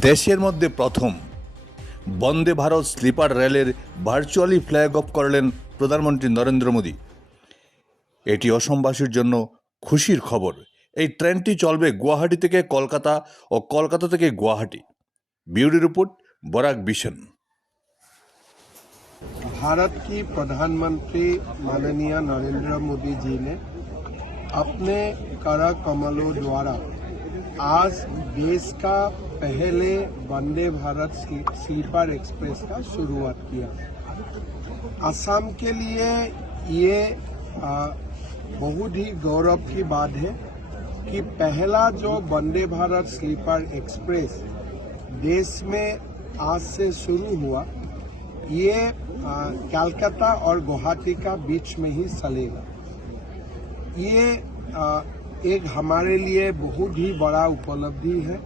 দেশের মধ্যে প্রথম বন্দে ভারত স্লিপার রেলের ভার্চুয়ালি ফ্ল্যাগ অফ করলেন প্রধানমন্ত্রী নরেন্দ্র মোদী এটি অসমবাসীর জন্য খুশির খবর এই ট্রেনটি চলবে গুয়াহাটি থেকে কলকাতা ও কলকাতা থেকে Guwahati beauty report Barak vision Bharat की प्रधानमंत्री माननीय नरेंद्र मोदी जी ने अपने कर कमलों द्वारा आज देश का पहले वंदे भारत स्लीपर एक्सप्रेस का शुरुआत किया। असम के लिए ये बहुत ही गौरव की बात है कि पहला जो वंदे भारत स्लीपर एक्सप्रेस देश में आज से शुरू हुआ ये कलकत्ता और गुवाहाटी का बीच में ही चलेगा। ये आ, एक हमारे लिए बहुत ही बड़ा उपलब्धि है।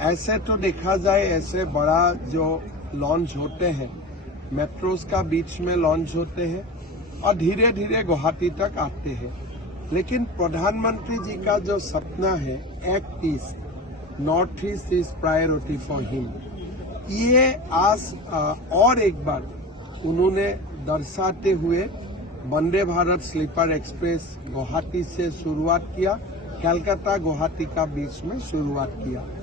ऐसे तो देखा जाए, ऐसे बड़ा जो लॉन्च होते हैं मेट्रोस का बीच में लॉन्च होते हैं और धीरे धीरे गुवाहाटी तक आते हैं। लेकिन प्रधानमंत्री जी का जो सपना है act east north east is priority for him ये आज और एक बार उन्होंने दर्शाते हुए वंदे भारत स्लीपर एक्सप्रेस गुवाहाटी से शुरुआत किया, कलकत्ता गुवाहाटी का बीच में शुरुआत किया।